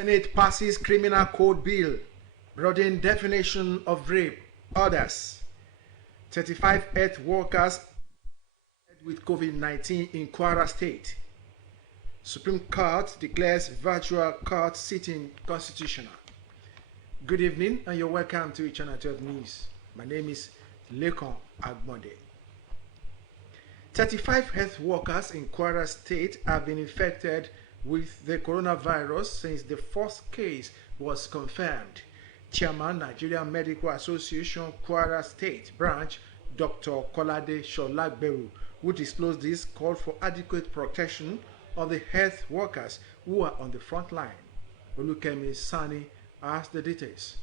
Senate passes criminal code bill, broadening definition of rape. Others. 35 health workers with COVID-19 in Kwara State. Supreme Court declares virtual court sitting constitutional. Good evening and you're welcome to Channel 12 News. My name is Lekon Agbonde. 35 health workers in Kwara State have been infected with the coronavirus since the first case was confirmed. Chairman, Nigerian Medical Association Kwara State Branch, Dr. Kolade Sholagberu, who disclosed this, called for adequate protection of the health workers who are on the front line. Olukemi Sani has the details.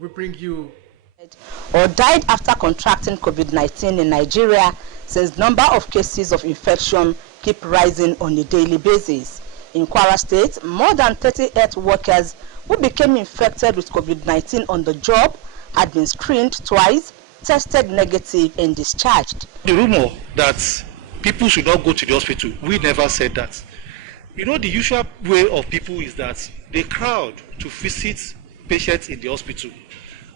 We bring you or died after contracting COVID-19 in Nigeria, since number of cases of infection keep rising on a daily basis. In Kwara State, more than 30 health workers who became infected with COVID-19 on the job had been screened twice, tested negative and discharged. The rumor that people should not go to the hospital, we never said that. You know, the usual way of people is that they crowd to visit patients in the hospital.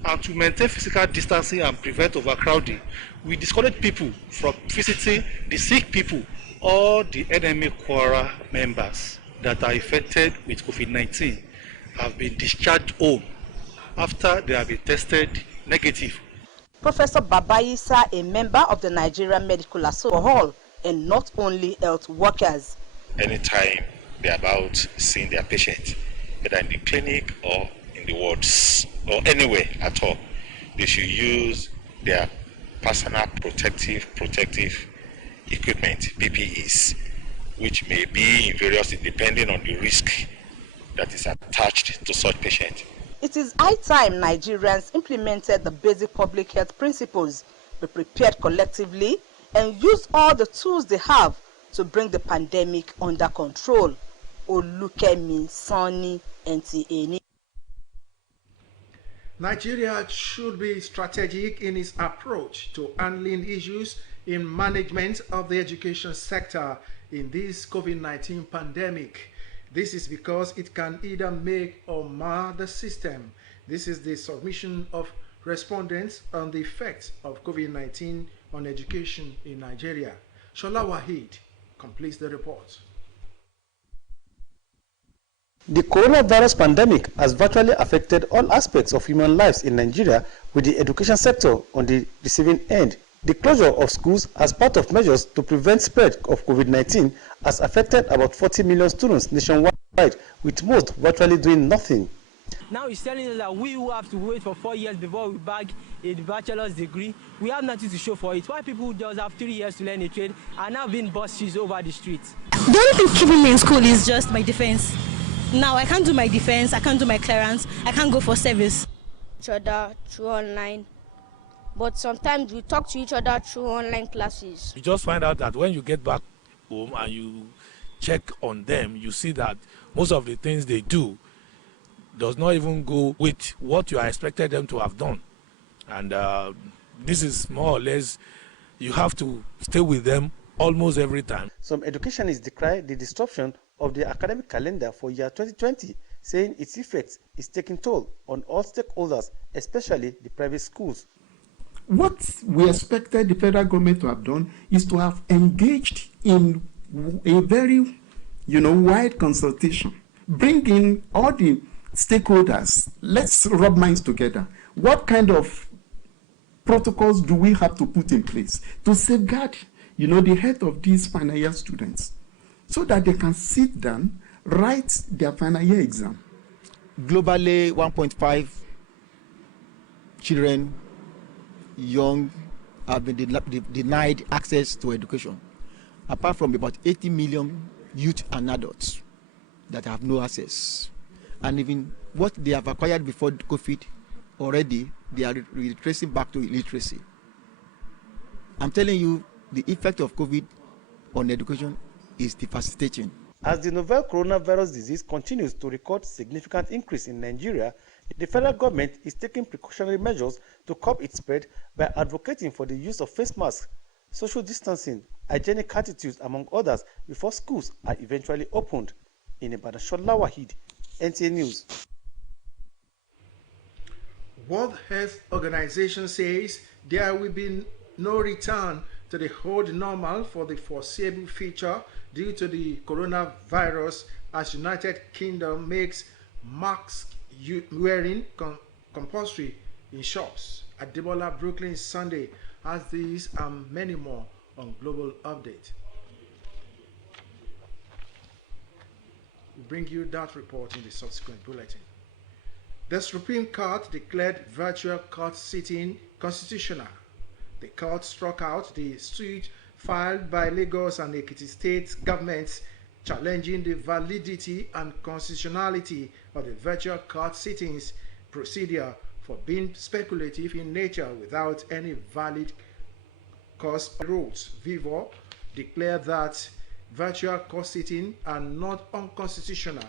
And to maintain physical distancing and prevent overcrowding, we discourage people from visiting the sick people or the NMA Kwara members that are infected with COVID-19 have been discharged home after they have been tested negative. Professor Babayisa, a member of the Nigerian Medical Association, for all and not only health workers. Anytime they're about seeing their patient, whether in the clinic or in the wards or anywhere at all, they should use their personal protective equipment, PPEs, which may be in various, depending on the risk that is attached to such patient. It is high time Nigerians implemented the basic public health principles, be prepared collectively, and use all the tools they have to bring the pandemic under control. Olukemi Sani, Nta. Nigeria should be strategic in its approach to handling issues in management of the education sector in this COVID-19 pandemic. This is because it can either make or mar the system. This is the submission of respondents on the effects of COVID-19 on education in Nigeria. Shola Wahid completes the report. The coronavirus pandemic has virtually affected all aspects of human lives in Nigeria, with the education sector on the receiving end. The closure of schools as part of measures to prevent spread of COVID-19 has affected about 40 million students nationwide, with most virtually doing nothing. Now he's telling us that we who have to wait for 4 years before we bag a bachelor's degree, we have nothing to show for it. Why people who just have 3 years to learn a trade are now being buses over the streets? The only thing keeping me in school is just my defense. Now I can't do my defense, I can't do my clearance, I can't go for service. Each other through online, but sometimes we talk to each other through online classes. You just find out that when you get back home and you check on them, you see that most of the things they do does not even go with what you are expected them to have done. And this is more or less, you have to stay with them almost every time. Some educationists decry the disruption of the academic calendar for year 2020, saying its effects is taking toll on all stakeholders, especially the private schools. What we expected the federal government to have done is to have engaged in a very, wide consultation, bring in all the stakeholders. Let's rub minds together. What kind of protocols do we have to put in place to safeguard, the health of these final year students, so that they can sit down, write their final year exam? Globally, 1.5 children, young, have been denied access to education, apart from about 80 million youth and adults that have no access. And even what they have acquired before COVID, already they are retracing back to illiteracy. I'm telling you, the effect of COVID on education is devastating. As the novel coronavirus disease continues to record significant increase in Nigeria, the federal government is taking precautionary measures to curb its spread by advocating for the use of face masks, social distancing, hygienic attitudes, among others, before schools are eventually opened. In Ibadan, Shola Wahid, NTA News. World Health Organization says there will be no return to the old normal for the foreseeable future due to the coronavirus, as United Kingdom makes mask wearing compulsory in shops. Adebola, Brooklyn, Sunday has these and many more on Global Update. We'll bring you that report in the subsequent bulletin. The Supreme Court declared virtual court sitting constitutional. The court struck out the suit filed by Lagos and Ekiti state governments challenging the validity and constitutionality of the virtual court sittings procedure for being speculative in nature without any valid cause rules. Vivo declared that virtual court sittings are not unconstitutional.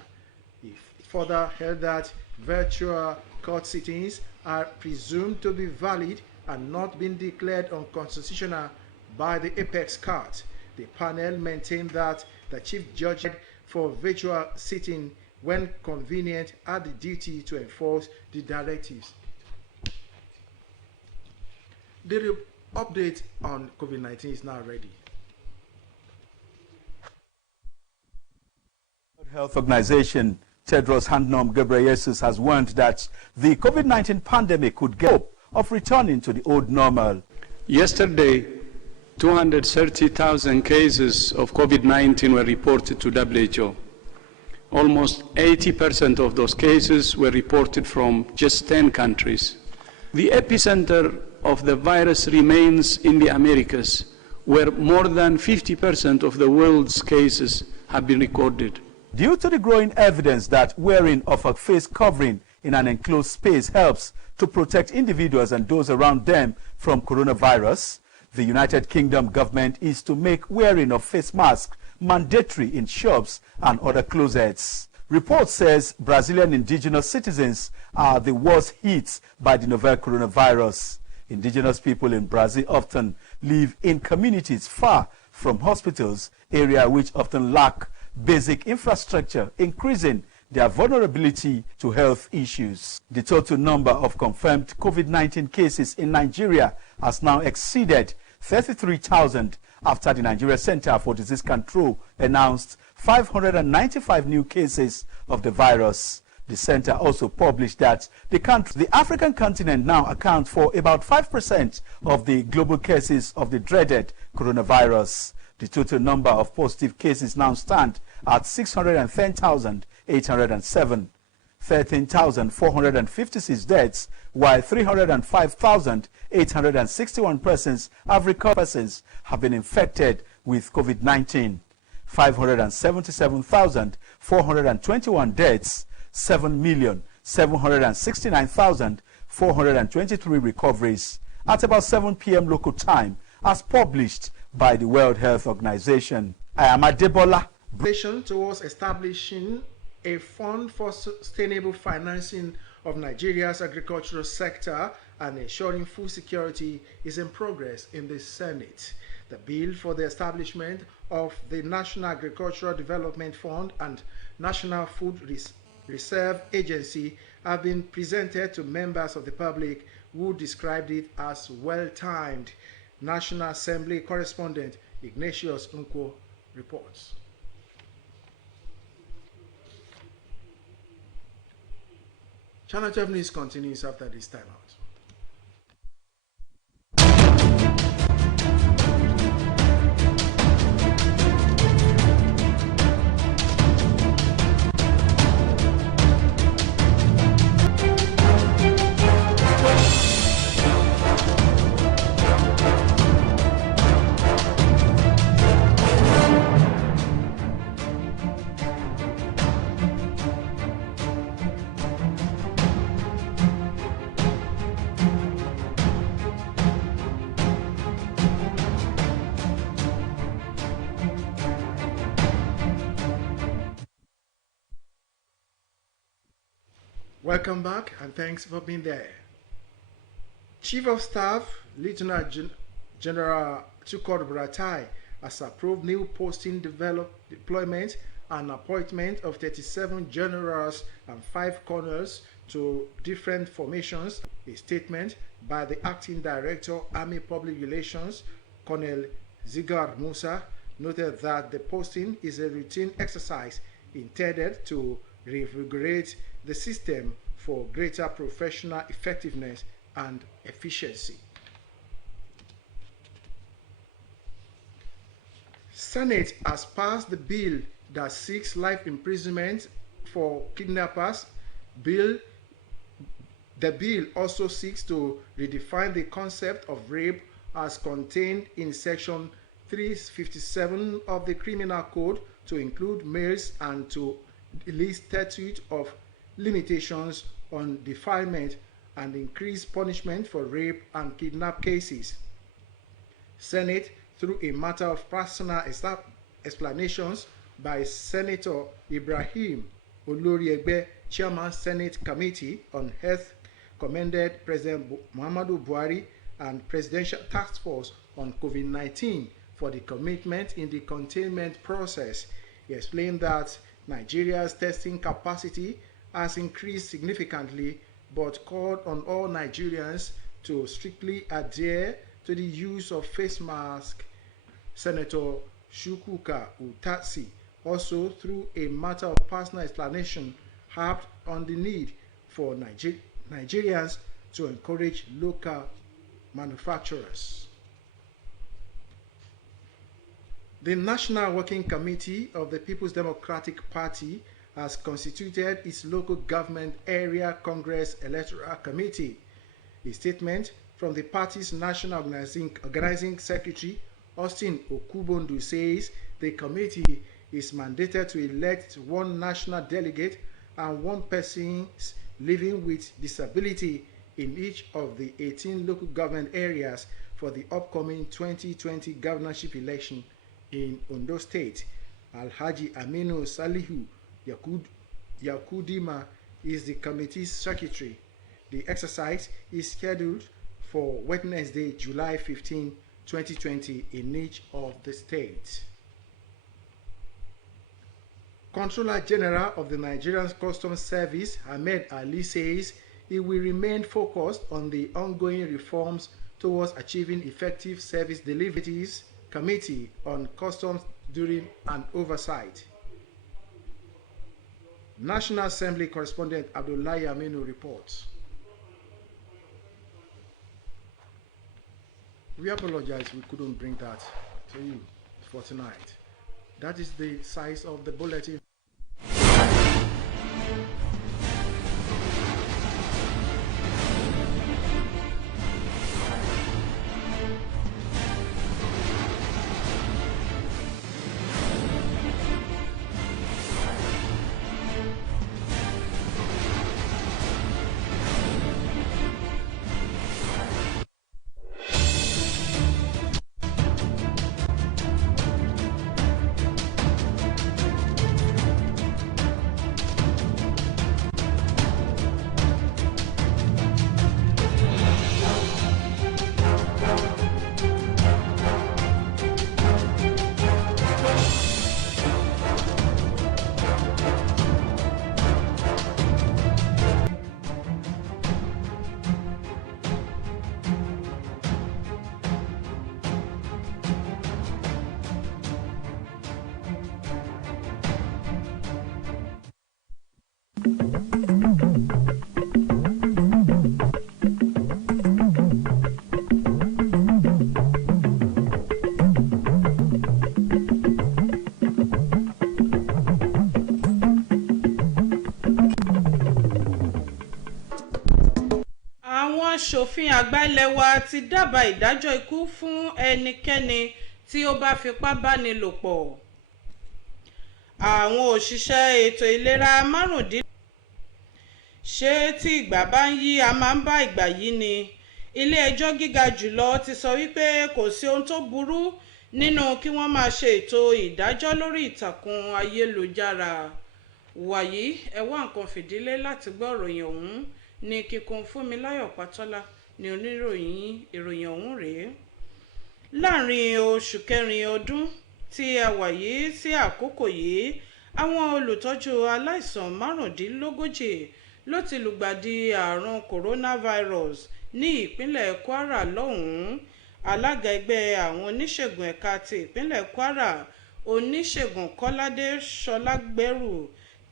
It further held that virtual court sittings are presumed to be valid and not been declared unconstitutional by the apex court. The panel maintained that the chief judge for virtual sitting, when convenient, had the duty to enforce the directives. The update on COVID-19 is now ready. World Health Organization Tedros Adhanom Ghebreyesus has warned that the COVID-19 pandemic could get hope of returning to the old normal. Yesterday, 230,000 cases of COVID-19 were reported to WHO. Almost 80% of those cases were reported from just 10 countries. The epicenter of the virus remains in the Americas, where more than 50% of the world's cases have been recorded. Due to the growing evidence that wearing of a face covering in an enclosed space helps to protect individuals and those around them from coronavirus, the United Kingdom government is to make wearing of face masks mandatory in shops and other closets. Report says Brazilian indigenous citizens are the worst hit by the novel coronavirus. Indigenous people in Brazil often live in communities far from hospitals, areas which often lack basic infrastructure, increasing their vulnerability to health issues. The total number of confirmed COVID-19 cases in Nigeria has now exceeded 33,000 after the Nigeria Center for Disease Control announced 595 new cases of the virus. The center also published that the African continent now accounts for about 5% of the global cases of the dreaded coronavirus. The total number of positive cases now stand at 610,807, 13,456 deaths, while 305,861 persons have been infected with COVID-19, 577,421 deaths, 7,769,423 recoveries at about 7 p.m. local time, as published by the World Health Organization. I am Adebola. Towards establishing a fund for sustainable financing of Nigeria's agricultural sector and ensuring food security is in progress in the Senate. The bill for the establishment of the National Agricultural Development Fund and National Food Reserve Agency have been presented to members of the public, who described it as well-timed. National Assembly correspondent Ignatius Unko reports. Channel 12 News continues after this time out. Welcome back and thanks for being there. Chief of Staff Lieutenant General Chukor Buratai has approved new posting, deployment and appointment of 37 generals and 5 colonels to different formations. A statement by the Acting Director, Army Public Relations, Colonel Zigar Musa, noted that the posting is a routine exercise intended to reinvigorate the system for greater professional effectiveness and efficiency. Senate has passed the bill that seeks life imprisonment for kidnappers. The bill also seeks to redefine the concept of rape as contained in Section 357 of the Criminal Code to include males and to list statute of limitations on defilement and increase punishment for rape and kidnap cases. Senate, through a matter of personal explanations by Senator Ibrahim Oloriegbe, Chairman Senate Committee on Health, commended President Muhammadu Buhari and Presidential Task Force on COVID-19 for the commitment in the containment process. He explained that Nigeria's testing capacity has increased significantly, but called on all Nigerians to strictly adhere to the use of face masks. Senator Shukuka Utasi also, through a matter of personal explanation, harped on the need for Nigerians to encourage local manufacturers. The National Working Committee of the People's Democratic Party has constituted its local government area Congress Electoral Committee. A statement from the party's national organizing secretary, Austin Okubondu, says the committee is mandated to elect 1 national delegate and 1 person living with disability in each of the 18 local government areas for the upcoming 2020 governorship election in Ondo State. Alhaji Aminu Salihu Yakudima is the committee's secretary. The exercise is scheduled for Wednesday, July 15, 2020 in each of the states. Controller General of the Nigerian Customs Service, Ahmed Ali, says he will remain focused on the ongoing reforms towards achieving effective service deliveries. Committee on Customs during an oversight. National Assembly correspondent Abdullahi Aminu reports. We apologize we couldn't bring that to you for tonight. That is the size of the bulletin. Aṣòfin àgbà ilé wa ti dábàá ìdájọ́ ikú fún ẹnikẹ́ni tí ó bá fipá báni lò pọ̀. Àwọn òṣìṣẹ́ ètò ìlera márùndínlógún ṣé tí ìgbà bá ń yí a máa ń bá ìgbà yí ni. Ilé ẹjọ́ gíga jùlọ ti sọ wípé kò sí ohun tó burú nínú kí wọ́n máa ṣe ètò ìdájọ́ lórí ìtàkùn ayélujára. wàyí ẹ wá nǹkan fìdílé láti gbọ́ ìròyìn ọ̀hún ní kíkún Fúnmiláyọ̀ Pátọ́lá ní oníròyìn ìròyìn ọ̀hún rèé. Láàrin oṣù kẹrin ọdún tí a wà yìí sí àkókò yìí, àwọn olùtọ́jú aláìsàn márùndínlógójì ló ti lùgbàdì àrùn coronavirus ní ìpínlẹ̀ Kwara lọ́hùn-ún. Alága ẹgbẹ́ àwọn oníṣègùn ẹ̀ka ti ìpínlẹ̀ Kwara, oníṣègùn Kọ́ládé Ṣọlágbẹ́rù,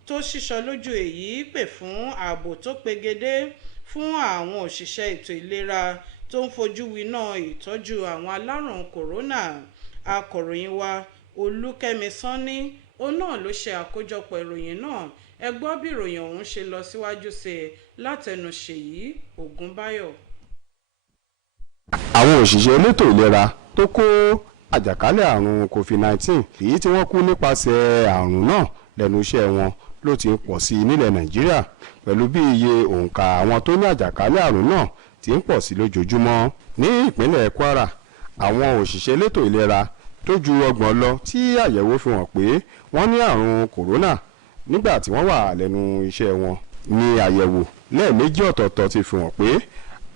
tó ṣíṣọ lójú èyí pè fún ààbò tó pegedé fún àwọn òṣìṣẹ́ ètò ìlera tó ń fojú winá ìtọ́jú àwọn alárùn kòrónà. Akọ̀ròyìn wa Olúkẹ́mi Sanni òun náà ló ṣe àkójọpọ̀ ìròyìn náà. Ẹ gbọ́ bí ìròyìn ọ̀hún ṣe lọ síwájú sí i látẹnu Ṣèyí Ògúnbáyọ̀. Àwọn òṣìṣẹ́ elétò ìlera tó kó àjàkálẹ̀ àrùn COVID-19 èyí tí wọ́n kú nípasẹ̀ àrùn náà lẹ́nu iṣẹ́ wọn ló ti pọ̀ sí i nílẹ̀ Nàìjíríà, pẹ̀lú bí iye òǹkà àwọn tó ní àjàkálẹ̀ àrùn náà ti ń pọ̀ sí lójoojúmọ́. Ní ìpínlẹ̀ Kwara, àwọn òṣìṣẹ́ elétò ìlera tó ju 30 lọ tí àyẹ̀wò fi hàn pé wọ́n ní àrùn kòrónà nígbà tí wọ́n wà lẹ́nu iṣẹ́ wọn ní àyẹ̀wò lẹ́ẹ̀mejì ọ̀tọ̀ọ̀tọ̀ ti fi hàn pé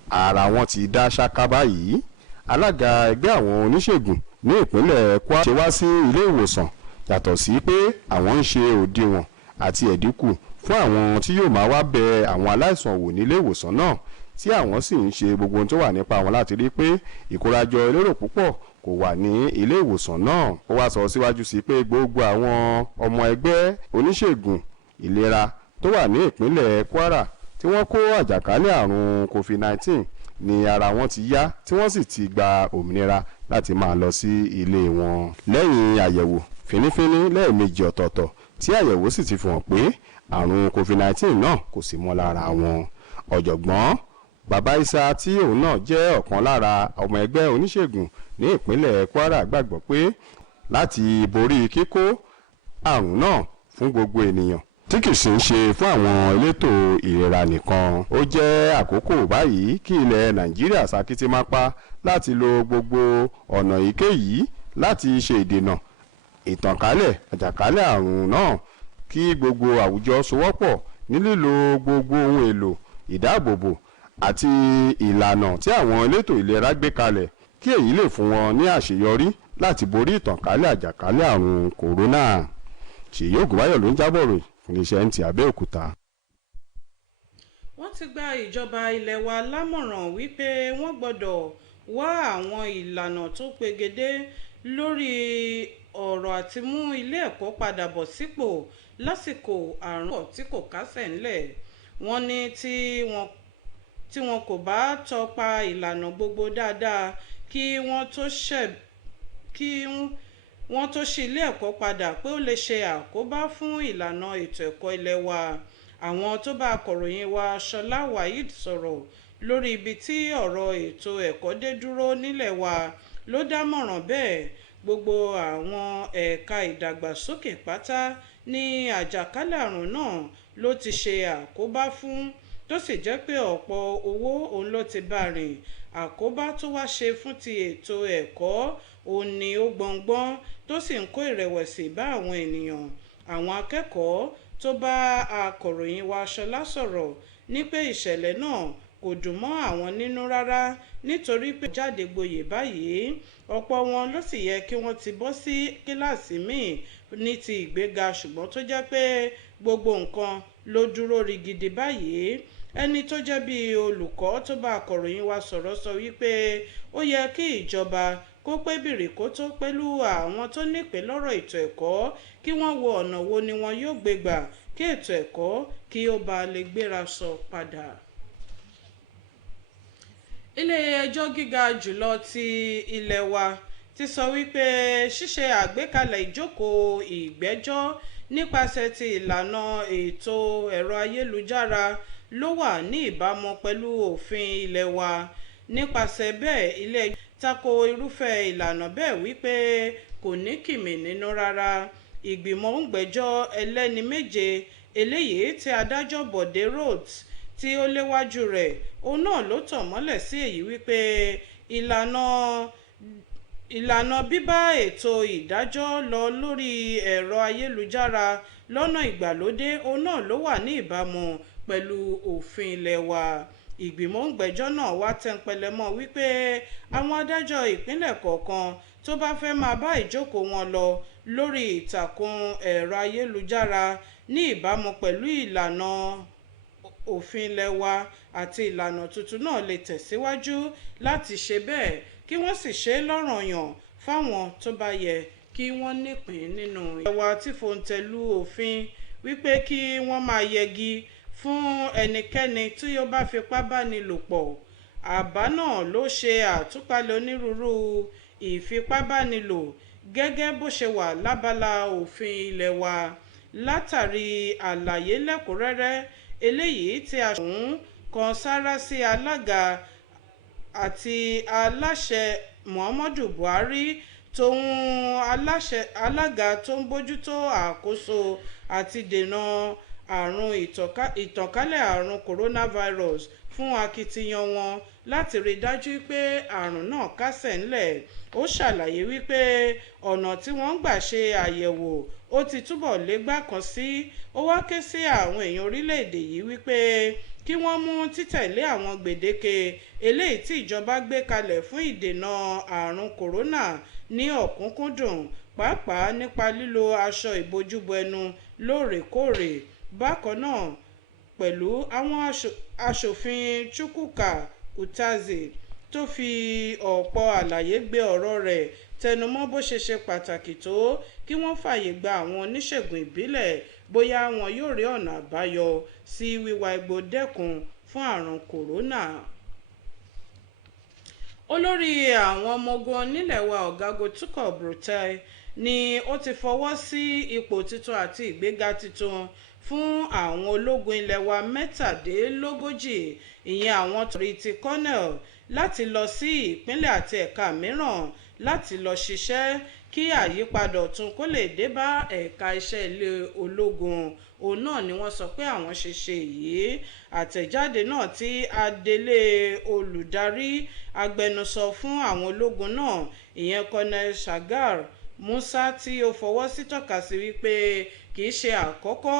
ara wọn ti dá ṣáká báyìí. Alága ẹgbẹ́ àwọn oníṣègùn ní ìpínlẹ̀ Kwara ṣe wá sí ilé ìwòsàn yàtọ̀ sí pé àwọn ń ṣe òdiwọ̀n àti ẹ̀dínkù fún àwọn tí yóò máa wá bẹ àwọn aláìsàn wò nílé ìwòsàn náà, tí àwọn sì ń ṣe gbogbo ohun tó wà nípa wọn láti rí pé ìkórajọ elérò púpọ̀ kò wà ní ilé ìwòsàn náà. Ó wá sọ síwájú sí pé gbogbo àwọn ọmọ ẹgbẹ́ oníṣègùn ìlera tó wà ní ìpínlẹ̀ Kwara tí wọ́n kó àjàkálẹ̀ àrùn COVID-19 ni ara wọn ti yá, tí wọ́n sì ti gba òmìnira láti máa lọ sí ilé wọn. Lẹ́yìn àyẹ̀wò fínífíní lẹ́ẹ̀mejì ọ̀tọ̀ọ̀tọ̀ tí àyẹ̀wò sì ti fi hàn pé àrùn COVID-19 náà kò sí mọ́ lára wọn. Ọ̀jọ̀gbọ́n Bàbá Isa, tí òun náà jẹ́ ọ̀kan lára ọmọ ẹgbẹ́ oníṣègùn ní ìpínlẹ̀ Kwara, gbàgbọ́ pé láti borí kíkó àrùn náà fún gbogbo ènìyàn tí kì í sì ń ṣe fún àwọn elétò ìlera nìkan, ó jẹ́ àkókò báyìí kí ilẹ̀ Nàìjíríà ṣàkítí mápá láti lo gbogbo ọ̀nà èyíkéyìí láti ṣe ìdènà ìtànkálẹ̀ àjàkálẹ̀ àrùn náà, kí gbogbo àwùjọ sowọ́pọ̀ ní lílo gbogbo ohun èlò ìdáàbòbò àti ìlànà tí àwọn elétò ìlera gbé kalẹ̀, kí èyí lè fún wọn ní àṣeyọrí láti borí ìtànkálẹ̀ àjàkálẹ̀ àrùn kòrónà. Ṣèyí Ògúnbáyọ̀ ló ń jábọ̀ ròyìn fún iléeṣẹ́ Nta Abeokuta. Wọ́n ti gba ìjọba ilẹ̀ wa lámọ̀ràn wípé wọ́n gbọ́dọ̀ wá àwọn ìlànà tó pegedé lórí ọ̀rọ̀ àti mú ilé ẹ̀kọ́ padà bọ̀ sípò lásìkò àrùn tí kò kásẹ̀ ńlẹ̀. Wọ́n ní tí wọn kò bá tọpa ìlànà gbogbo dáadáa kí wọ́n tó ṣí ilé ẹ̀kọ́ padà, pé ó lè ṣe àkóbá fún ìlànà ètò ẹ̀kọ́ ilé wa. Àwọn tó bá akọ̀ròyìn wa Ṣọlá Waheed sọ̀rọ̀ lórí ibi tí ọ̀rọ̀ ètò ẹ̀kọ́ dé dúró nílẹ̀ wa ló dámọ̀ràn bẹ́ẹ̀. Gbogbo àwọn ẹ̀ka ìdàgbàsókè pátá ní àjàkálẹ̀ àrùn náà ló ti ṣe àkóbá fún, tó sì jẹ́ pé ọ̀pọ̀ owó òun ló ti bá rìn. Àkóbá tó wá ṣe fún ti ètò ẹ̀kọ́ òun ni ó gbọ̀ngbọ́n, tó sì ń kó ìrẹ̀wẹ̀sì bá àwọn ènìyàn. Àwọn akẹ́kọ̀ọ́ tó bá akọ̀ròyìn wa Ṣọlá sọ̀rọ̀ ní pé ìṣẹ̀lẹ̀ náà kò dùn mọ́ àwọn nínú rárá, nítorí pé jáde gboyè báyìí ọ̀pọ̀ wọn ló sì yẹ kí wọ́n ti bọ́ sí kíláàsì míì ní ti ìgbéga, ṣùgbọ́n tó jẹ́ pé gbogbo nǹkan ló dúró rigidi báyìí. Ẹni tó jẹ́ bí olùkọ́ tó bá akọ̀ròyìn wa sọ̀rọ̀ sọ wípé ó yẹ kí ìjọba kó pé bìrìkótó pẹ̀lú àwọn tó nípè lọ́rọ̀ ètò ẹ̀kọ́, kí wọ́n wo ọ̀nà wo ni wọn yóò gbé gbà kí ètò ẹ̀kọ́ kí ó bá lè gbéra sọ padà. Ilé ẹjọ́ gíga jùlọ ti ilẹ̀ wa ti sọ wípé ṣíṣe àgbékalẹ̀ ìjókòó ìgbẹ́jọ́ nípasẹ̀ ti ìlànà ètò ẹ̀rọ ayélujára ló wà ní ìbámu pẹ̀lú òfin ilẹ̀ wa. Nípasẹ̀ bẹ́ẹ̀, ilé ẹjọ́ tako irúfẹ́ ìlànà bẹ́ẹ̀ wípé kò ní kìmí nínú rárá. Ìgbìmọ̀ òǹgbẹ́jọ́ ẹlẹ́ni 7 eléyìí tí adájọ́ Bọ̀dé Rhodes tí ó léwájú rẹ̀, òun náà ló tàn mọ́lẹ̀ sí èyí wípé ìlànà bíbá ètò ìdájọ́ lọ lórí ẹ̀rọ ayélujára lọ́nà ìgbàlódé òun náà ló wà ní ìbámu pẹ̀lú òfin ilé wa. Ìgbìmọ̀ ìgbẹ́jọ́ náà wá tẹnpẹlẹ̀ mọ́ wípé àwọn adájọ́ ìpínlẹ̀ kọ̀ọ̀kan tó bá fẹ́ máa bá ìjókòó wọn lọ lórí ìtàkùn ẹ̀rọ ayélujára ní ìbámu pẹ̀lú ìlànà òfin ilé wa àti ìlànà tuntun náà lè tẹ̀síwájú láti ṣe bẹ́ẹ̀ kí wọ́n sì ṣe lọ́ranyàn fáwọn tó bá yẹ kí wọ́n nípìn nínú ìwà tí fòǹtẹ̀lù òfin wípé kí wọ́n máa yẹgi fún ẹnikẹ́ni tí ó bá fipá báni lò pọ̀. Àbá náà ló ṣe àtúpalẹ̀ onírúurú ìfipábánilò gẹ́gẹ́ bó ṣe wà lábala òfin ilé wa látàrí àlàyé lẹ́kùnrẹ́rẹ́ eléyìí tí a ṣùn kan sára sí alága àti aláṣẹ Muhammadu Buhari tóun alága tó ń bójútó àkóso àti dènà àrùn ìtànkálẹ̀ àrùn coronavirus fún akitiyan wọn láti rí dájú pé àrùn náà kásẹ̀ ńlẹ̀. Ó ṣàlàyé wípé ọ̀nà tí wọ́n ń gbà ṣe àyẹ̀wò ó ti túbọ̀ légbá kan sí. Ó wá ké sí àwọn èèyàn orílẹ̀-èdè yìí wípé kí wọ́n mú títẹ̀lé àwọn gbèdéke eléyìí tí ìjọba gbé kalẹ̀ fún ìdènà àrùn kòrónà ní ọ̀kúnkúndùn, pàápàá nípa lílo aṣọ ìbojúbo ẹnu lóòrèkóòrè. Bákan náà pẹ̀lú àwọn aṣòfin Chukwuka Utazi tó fi ọ̀pọ̀ àlàyé gbé ọ̀rọ̀ rẹ̀ tẹnumọ́ bó ṣe ṣe pàtàkì tó kí wọ́n fààyè gba àwọn oníṣègùn ìbílẹ̀ bóyá wọn yóò rí ọ̀nà àbáyọ sí wíwá egbò dẹ́kun fún àrùn kòrónà. Olórí àwọn ọmọ ogun nílẹ̀ wa Ọ̀gágun Tukur Buratai ni ó ti fọwọ́ sí ipò tuntun àti ìgbéga tuntun fún àwọn ológun ilẹ̀ wa 37 ìyẹn àwọn torí ti colonel láti lọ sí ìpínlẹ̀ àti ẹ̀ka mìíràn láti lọ ṣiṣẹ́ kí àyípadà ọ̀tun kó lè dé bá ẹ̀ka iṣẹ́ ilé ológun. Òun náà ni wọ́n sọ pé àwọn ṣe yìí. Àtẹ̀jáde náà tí adelé olùdarí agbẹnusọ fún àwọn ológun náà ìyẹn Colonel Shagar Musa tí ó fọwọ́ sí tọ́ka sí wípé kì í ṣe àkọ́kọ́